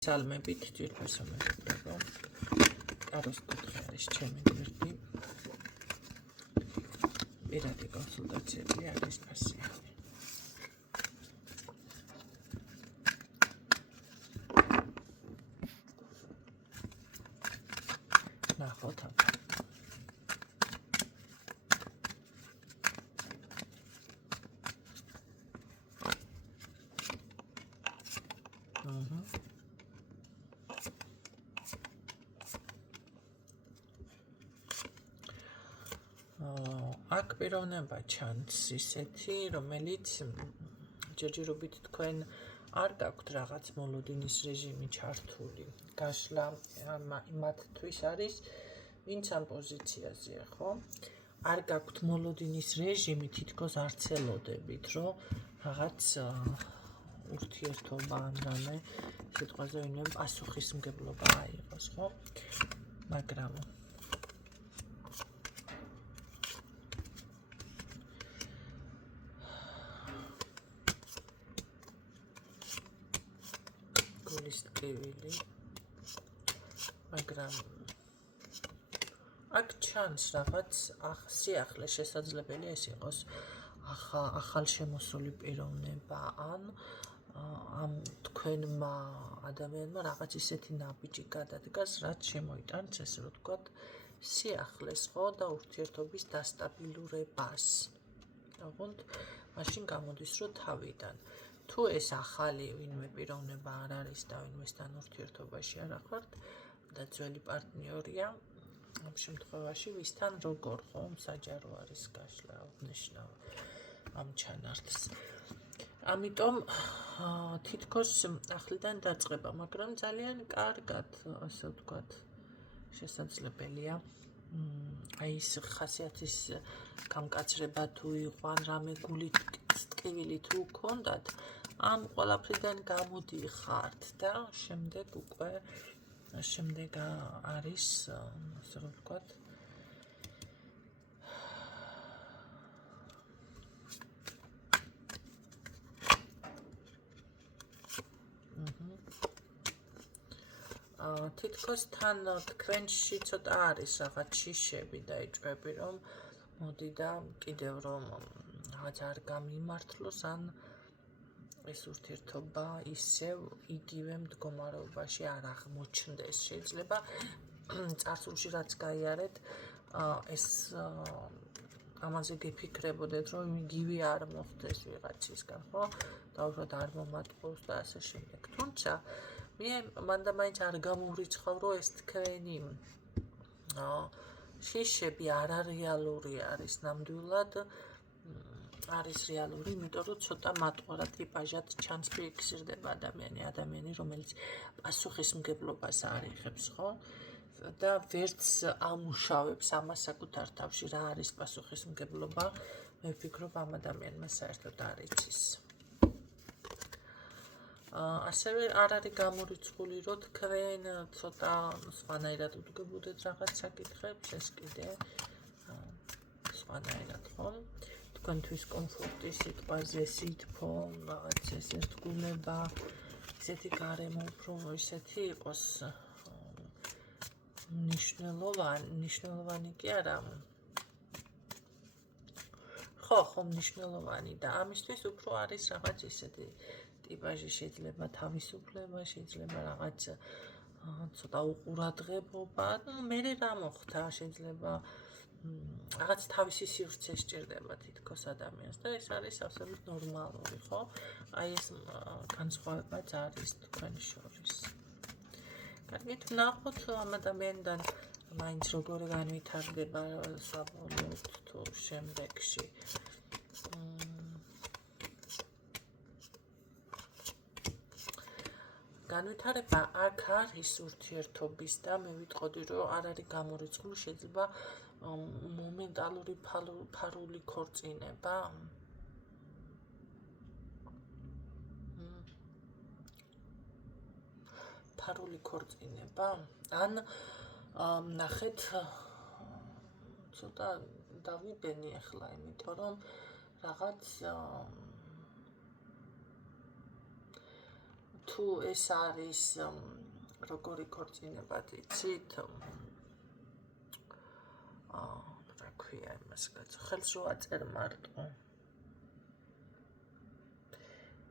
Salmებით ძირფასო მეგობრებო, კაროს კუთხე არის ჩემი გვერდი. პირადი კონსულტაციები არის ფასიანი. ნახოთ აბა. აქ პიროვნება ჩანს ისეთი, რომელიც ჯერჯერობით თქვენ არ გაქვთ რაღაც მოლოდინის რეჟიმი ჩართული. გაშლა იმათთვის არის, ვინც ამ პოზიციაზეა, ხო? არ გაქვთ მოლოდინის რეჟიმი, თითქოს არც ელოდებით, რომ რაღაც ურთიერთობა ან რამე სიტყვაზე ვინმე პასუხისმგებლობა აიღოს, ხო? მაგრამ ტკივილი, მაგრამ აქ ჩანს რაღაც სიახლე შესაძლებელია ეს იყოს ახალშემოსული პიროვნება ან ამ თქვენმა ადამიანმა რაღაც ისეთი ნაბიჯი გადადგას, რაც შემოიტანს ესე რომ ვთქვათ სიახლეს, ხო და ურთიერთობის დასტაბილურებას. თუმცა მაშინ გამოდის რომ თავიდან თუ ეს ახალი ვინმე პიროვნება არ არის და ვინმესთან ურთიერთობაში არ ახართ და ძველი პარტნიორია, ამ შემთხვევაში ვისთან როგორ ხო საჯარო არის გაშლა აღნიშნავ ამ ჩანართს. ამიტომ თითქოს ახლიდან დაწყება, მაგრამ ძალიან კარგად, ასე ვთქვათ, შესაძლებელია აი ეს ხასიათის გამკაცრება თუ იყო ან რამე გულით ტკივილი თუ გქონდათ, ამ ყველაფრიდან გამოდიხართ და შემდეგ უკვე არის, ასე რომ ვთქვათ, თითქოს თან თქვენში ცოტა არის რაღაც შიშები და იჭვები, რომ მოდი და კიდევ რომ რაღაც არ გამიმართლოს ან ეს ურთიერთობა ისევ იგივე მდგომარეობაში არ აღმოჩნდეს. შეიძლება წარსულში რაც გაიარეთ, ეს ამაზე გეფიქრებოდეთ, რომ იგივე არ მოხდეს ვიღაცისგან, ხო? და უბრალოდ არ მომატყობს და ასე შემდეგ. თუმცა მე მანდ-მაინც არ გამოვრიცხავ, რომ ეს თქვენი შიშები არარეალური არის ნამდვილად. არის რეალური, იმიტომ რომ ცოტა მატყორა ტიპაჟად ჩანს ფიქსირდება ადამიანი, რომელიც პასუხისმგებლობას არიღებს, ხო? და ვერც ამუშავებს ამას საკუთარ თავში, რა არის პასუხისმგებლობა, მე ვფიქრობ ამ ადამიანმა საერთოდ არ იცის. ასევე არ არის გამორიცხული, რომ თქვენ ცოტა სხვანაირად უდგებოდეთ რაღაც საკითხებს, ეს კიდე სხვანაირად, ხო? თქვენთვის კომფორტი სიტყვაზე სითბო, რაღაც ეს ერთგულება, ისეთი გარემო უფრო ისეთი იყოს მნიშვნელოვანი კი არა. ხო, მნიშვნელოვანი და ამისთვის უფრო არის რაღაც ისეთი ტიპაჟი, შეიძლება თავისუფლება, შეიძლება რაღაც ცოტა უყურადღებობა, მე რა მოხდა, შეიძლება რაღაც თავისი სივრცე სჭირდება თითქოს ადამიანს და ეს არის absolut ნორმალური, ხო? აი ეს განსხვავებაც არის თქვენ შორის. კარგით, ვნახოთ ამ ადამიანთან მაინც როგორ განვითარდება საბოლოოდ თუ შემდეგში. განვითარება აქ არის ურთიერთობის და მე ვიტყოდი, რომ არ არის გამორიცხული, შეიძლება მომენტალური ფარული ქორწინება. ფარული ქორწინება, ან ნახეთ ცოტა დავიბენი ახლა, იმიტომ რომ რაღაც თუ ეს არის როგორი ქორწინება იცით? რა ქვია იმას კაცო, ხელს რო აწერ მარტო.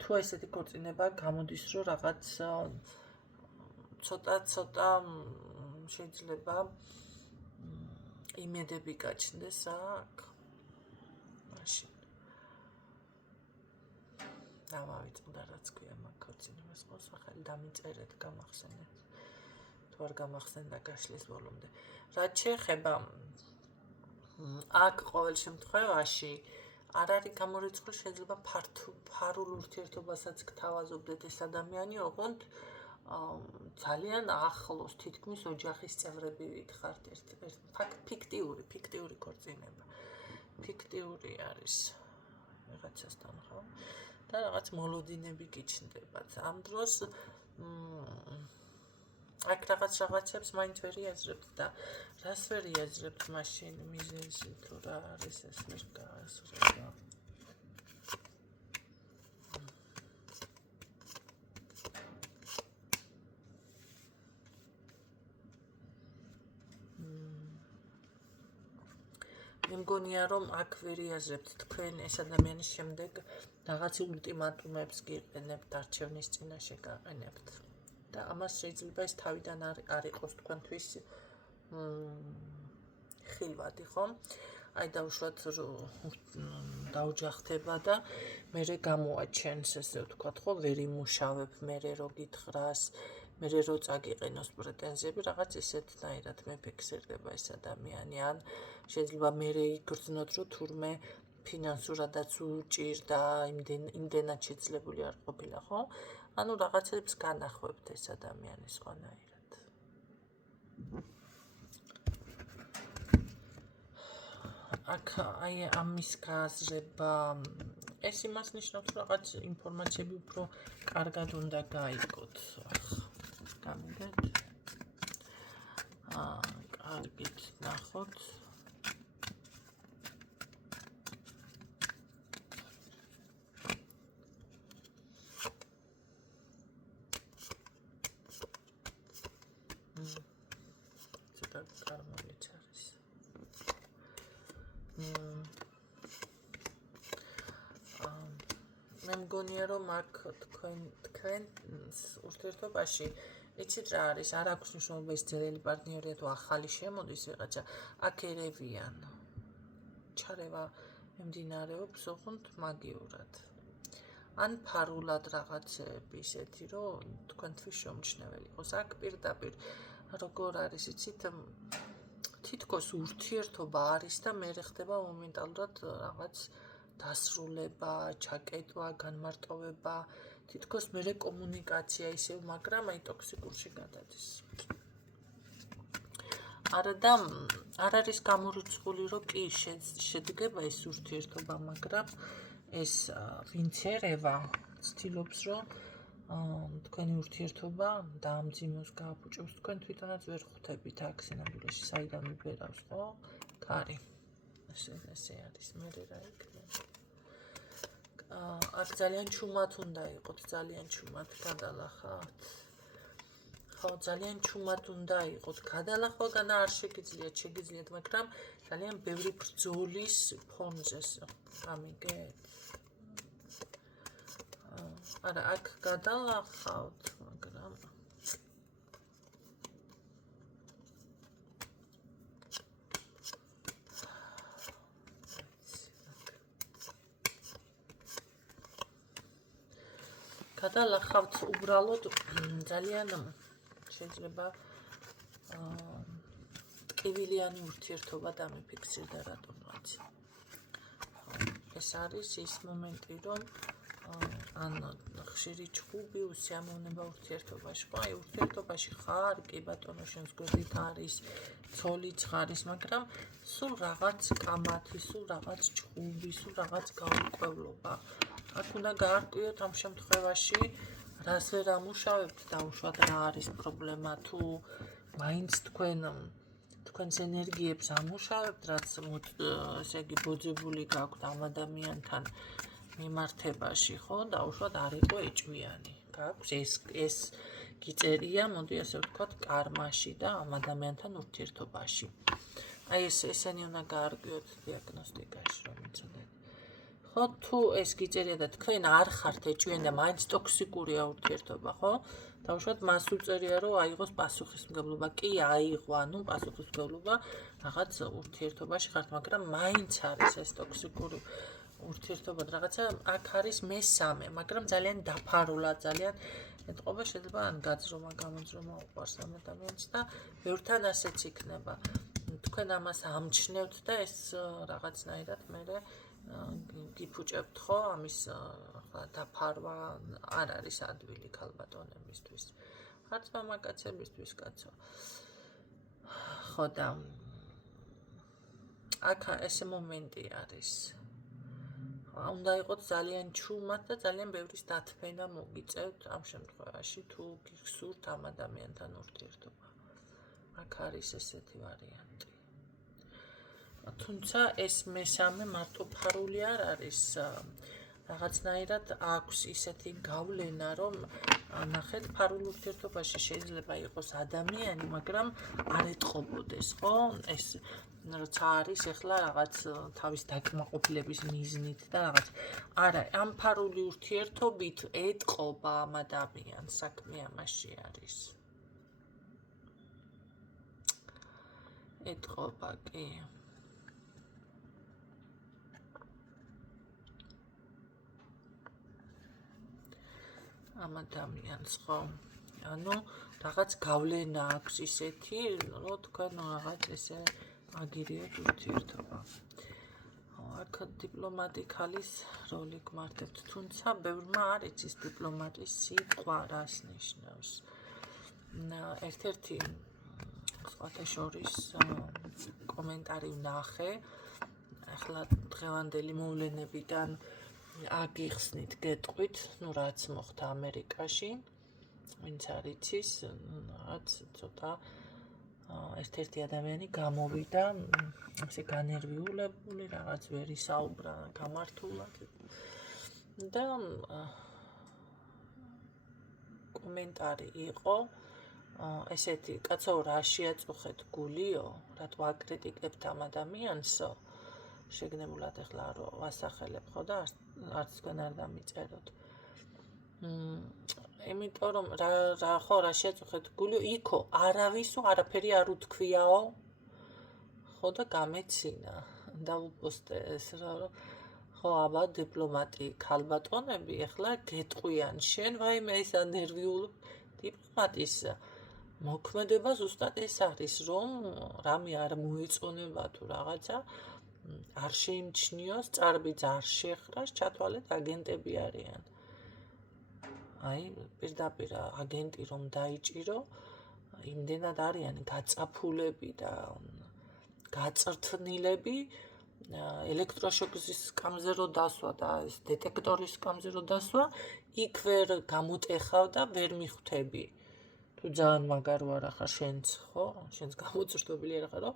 თუ ესეთი ქორწინება გამოდის, რომ რაღაც ცოტა შეიძლება იმედები გაჩნდეს აქ. მაშინ დავავიწყდა რაც ქვია მაგ ქორწინებას ყავს, ახალი დამიწერეთ, გამახსენეთ. თუ არ გამახსენდა გაშლის ბოლომდე. რაც შეეხება აქ ყოველ შემთხვევაში არ არის გამორიცხული, შეიძლება ფარულ ურთიერთობასაც გთავაზობდეთ ეს ადამიანი, ოღონდ ძალიან ახლოს თითქმის ოჯახის წევრები ვითხართ ფიქტიური ქორწინება. ფიქტიური არის რაღაცასთან, ხო? და რაღაც მოლოდინები გიჩნდებათ. ამ დროს აქ რაღაცებს მაინც ვერ იაზრებთ და რას ვერ იაზრებთ მაშინ მიზეზი თუ რა არის ეს ვერ გააზრება. მე მგონია რომ აქ ვერ იაზრებთ თქვენ ეს ადამიანის შემდეგ რაღაცი ულტიმატუმებს გიყენებთ, არჩევნის წინაშე გაყენებთ. და ამას შეიძლება ეს თავიდან არ იყოს თქვენთვის ხილვადი, ხო? აი დაუშვათ დაუჯახდება და მერე გამოაჩენს, ესე ვთქვათ, ხო, ვერ იმუშავებ, მერე რო გითხრას, მერე რო წაგიყენოს პრეტენზიები, რაღაც ესეთნაირად მეფიქსირდება ეს ადამიანი, ან შეიძლება მერე იგრძნოთ, რომ თურმე ფინანსურადაც უჭირდა, იმდენად შეძლებული არ ყოფილა, ხო? ანუ რაღაცებს განახვევთ ეს ადამიანი სხვანაირად. აქ აი ამის გააზრება ეს იმას ნიშნავს, რომ რაღაც ინფორმაციები უფრო კარგად უნდა გაიგოთ. გამიგეთ? კარგით ნახოთ. მე მგონია რომ აქ თქვენ ურთიერთობაში იცით რა არის, არ აქვს მნიშვნელობა ის ძველი პარტნიორია თუ ახალი შემოდის ვიღაცა, აქ ერევიან. ჩარევა მიმდინარეობს ოღონდ მაგიურად. ან ფარულად რაღაცები ისეთი, რომ თქვენთვის შემჩნეველი იყოს. აქ პირდაპირ როგორ არის, იცით, თითქოს ურთიერთობა არის და მე ხდება მომენტალურად რაღაც დასრულება, ჩაკეტვა, განმარტოვება, თითქოს მერე კომუნიკაცია ისევ, მაგრამ აი ტოქსიკურში გადადის. არა და არ არის გამორიცხული, რომ კი შედგება ეს ურთიერთობა, მაგრამ ეს ვინც ერევა ცდილობს, რომ თქვენი ურთიერთობა დაამძიმოს, გააფუჭოს, თქვენ თვითონაც ვერ ხვდებით აქ სინამდვილეში საიდან მიბერავს, ხო? კარი. ესე არის, მე რა იქნება. აქ ძალიან ჩუმად უნდა იყოთ, ძალიან ჩუმად გადალახავთ. ხო, ძალიან ჩუმად უნდა იყოთ, გადალახვაგან არ შეგიძლიათ, მაგრამ ძალიან ბევრი ბრძოლის ფონზე გამიგეთ. არა, აქ გადალახავთ, მაგრამ გადალახავთ უბრალოდ ძალიან შეიძლება ტკივილიანი ურთიერთობა დამიფიქსირდა რატომღაც. ეს არის ის მომენტი, რომ ან ხშირი ჩხუბი უსიამოვნება ურთიერთობაში, ხო, აი ურთიერთობაში ხარ, კი ბატონო, შენს გვერდით არის, ცოლიც ხარის, მაგრამ სულ რაღაც კამათი, სულ რაღაც ჩხუბი, სულ რაღაც გაურკვევლობა. აქ უნდა გაარკვიოთ ამ შემთხვევაში, რას ვერ ამუშავებთ, დაუშვათ რა არის პრობლემა, თუ მაინც თქვენს ენერგიებს ამუშავებთ, რაც ესე იგი ბოძებული გაქვთ ამ ადამიანთან მიმართებაში, ხო, დაუშვათ არ იყო ეჭვიანი. გაქვს ეს გიწერია, მოდი ასე ვთქვათ, კარმაში და ამ ადამიანთან ურთიერთობაში. აი ესენი უნდა გაარკვიოთ დიაგნოსტიკაში, რომ იცოდეთ. ხო, თუ ეს გიწერია და თქვენ არ ხართ ეჭვიანი და მაინც ტოქსიკურია ურთიერთობა, ხო? დავუშვათ მას უწერია, რომ აიღოს პასუხისმგებლობა. კი, აიღო, ანუ პასუხისმგებლობა რაღაც ურთიერთობაში ხართ, მაგრამ მაინც არის ეს ტოქსიკური ურთიერთობა რაღაცა აქ არის მესამე, მაგრამ ძალიან დაფარულად, ძალიან ეთყობა შეიძლება ან გაძრომა, გამოძრომა უყვარს ამ ადამიანს და ბევრთან ასეც იქნება. თქვენ ამას ამჩნევთ და ეს რაღაცნაირად მერე გიფუჭებთ, ხო? ამის დაფარვა არ არის ადვილი ქალბატონებისთვის. არც მამაკაცებისთვის, კაცო. ხო და აქ ეს მომენტი არის. უნდა იყოთ ძალიან ჩუმად და ძალიან ბევრის დათმენა მოგიწევთ ამ შემთხვევაში, თუ გიხსურთ ამ ადამიანთან ურთიერთობა. აქ არის ესეთი ვარიანტი. თუმცა ეს მესამე მარტოფარული არ არის, რაღაცნაირად აქვს ისეთი გავლენა, რომ ნახეთ, ფარულ ურთიერთობაში შეიძლება იყოს ადამიანი, მაგრამ არ ეტყობოდეს, ხო? ეს როცა არის ახლა რაღაც თავის დაკმაყოფილების მიზნით და რაღაც არა, ამ ფარული ურთიერთობით ეტყობა ამ ადამიანს, საქმე ამაში არის. ეტყობა, კი. ამ ადამიანს, ხო? ანუ რაღაც გავლენა აქვს ისეთი, რომ თქვენ რაღაც ესე აგირიოთ ურთიერთობა. აქ დიპლომატი ქალის როლი გმართებთ, თუმცა ბევრმა არ იცის დიპლომატის სიტყვა რას ნიშნავს. ერთ-ერთი სხვათა შორის კომენტარი ვნახე, ახლა დღევანდელი მოვლენებიდან აგიხსნით, გეტყვით, ну რაც მოხდა ამერიკაში, ვინც არ იცის, რაც ცოტა ერთ-ერთი ადამიანი გამოვიდა, ასე განერვიულებული, რაღაც ვერ ისაუბრა გამართულად და კომენტარი იყო ესეთი, კაცო, რა შეაწუხეთ გულიო, რატო აკრიტიკებთ ამ ადამიანსო, შეგნებულად ახლა რო ვასახელებ, ხო და არც თქვენ არ დამიწეროთ. იმიტომ რომ რა შეაწუხეთ გულიო, იქო არავისო არაფერი არ უთქვიაო, ხო და გამეცინა, დავუპოსტე ეს რომ ხო, აბა დიპლომატი ქალბატონები ახლა გეტყვიან შენ, ვაიმე ეს ანერვიულ დიპლომატის მოქმედება ზუსტად ეს არის, რომ რამე არ მოეწონება თუ რაღაცა არ შეიმჩნიოს, წარბიც არ შეხრას, ჩათვალეთ აგენტები არიან. აი, პირდაპირ აგენტი რომ დაიჭირო, იმდენად არიან გაწაფულები და გაწრთნილები, ელექტროშოკის სკამზე რო დასვა და ეს დეტექტორის სკამზე რო დასვა, იქ ვერ გამოტეხავ და ვერ მიხვდები. თუ ძალიან მაგარ ვარ ახლა შენც, ხო? შენც გამოწრთობილი არ ხარო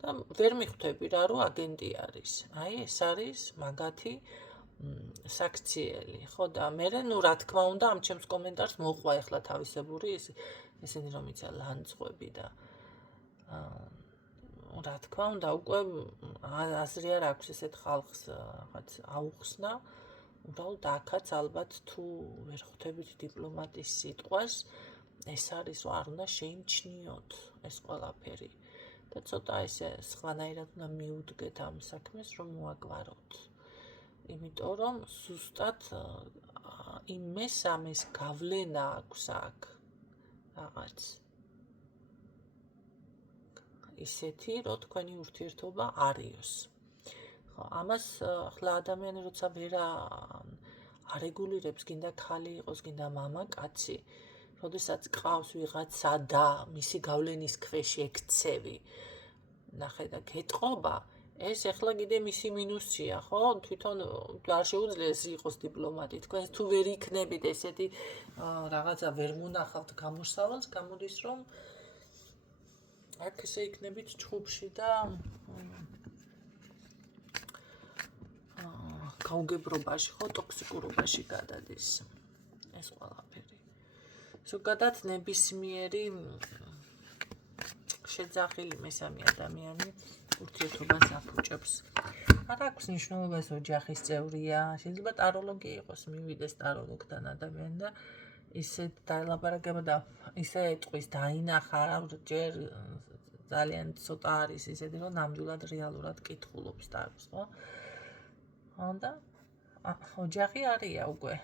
და ვერ მიხვდები რა, რომ აგენტი არის. აი, ეს არის მაგათი საქციელი, ხო და მე ნუ რა თქმა უნდა ამ ჩემს კომენტარს მოყვა ახლა თავისებური ესენი რომ იცი ლანძღვები და რა თქმა უნდა უკვე აზრი არ აქვს ესეთ ხალხს რაღაც აუხსნა, უბრალოდ აქაც ალბათ თუ ვერ ხვდებით დიპლომატის სიტყვას, ეს არის რომ არ უნდა შეიმჩნიოთ ეს ყველაფერი და ცოტა ესე სხვანაირად უნდა მიუდგეთ ამ საქმეს რომ მოაგვაროთ. იმიტომ რომ ზუსტად იმ მესამეს გავლენა აქვს აქ რაღაც ისეთი, რომ თქვენი ურთიერთობა არიოს. ხო, ამას ახლა ადამიანი როცა ვერ არეგულირებს, გინდა ქალი იყოს, გინდა მამა, კაცი, როდესაც ყავს ვიღაცა და მისი გავლენის ქვეშ ექცევი, ნახე და გეტყობა, ეს ახლა კიდე მისი მინუსია, ხო? თვითონ არ შეუძლია ეს იყოს დიპლომატი. თქვენ თუ ვერ იქნებით ესეთი რაღაცა ვერ მონახავთ გამოსავალს, გამოდის რომ აქ ესე იქნებით ჩხუბში და გაუგებრობაში, ხო, ტოქსიკურობაში გადადის ეს ყველაფერი. ზოგადად ნებისმიერი შეძახილი მესამე ადამიანი ურთიერთობას აფუჭებს. არ აქვს მნიშვნელობა ეს ოჯახის წევრია, შეიძლება ტაროლოგი იყოს, მივიდეს ტაროლოგთან ადამიანი და ისე დაელაპარაკება და ისე ეტყვის, დაინახა, ჯერ ძალიან ცოტა არის ისეთი, რომ ნამდვილად რეალურად კითხულობს ტაროს, ხო? და ოჯახი არია უკვე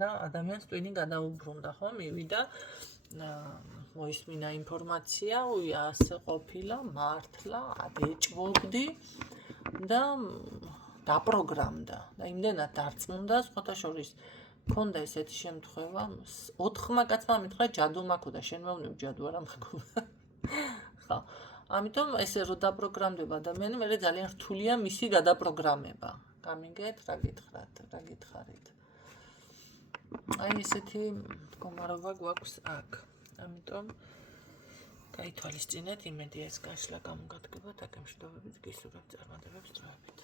და ადამიანს ტვინი გადაუბრუნდა, ხო? მივიდა მოისმინა ინფორმაცია, ასე ყოფილა, მართლა, ადეჭვობდი და დაპროგრამდა და იმდენად დარწმუნდა, სხვათა შორის მქონდა ესეთი შემთხვევა, 4 კაცმა მითხრა ჯადო მაქვს და შენ მეუბნებ ჯადო არა მაქვს. ხო. ამიტომ ესე რომ დაპროგრამდება ადამიანი, მე ძალიან რთულია მისი გადაპროგრამება. გამიგეთ, რა გითხარით? აი ესეთი მდგომარეობა გვაქვს აქ. ამიტომ გაითვალისწინეთ, იმედია ეს გაშლა გამოგადგება და გემშვიდობებით გისურვებთ წარმატებებს დროებით.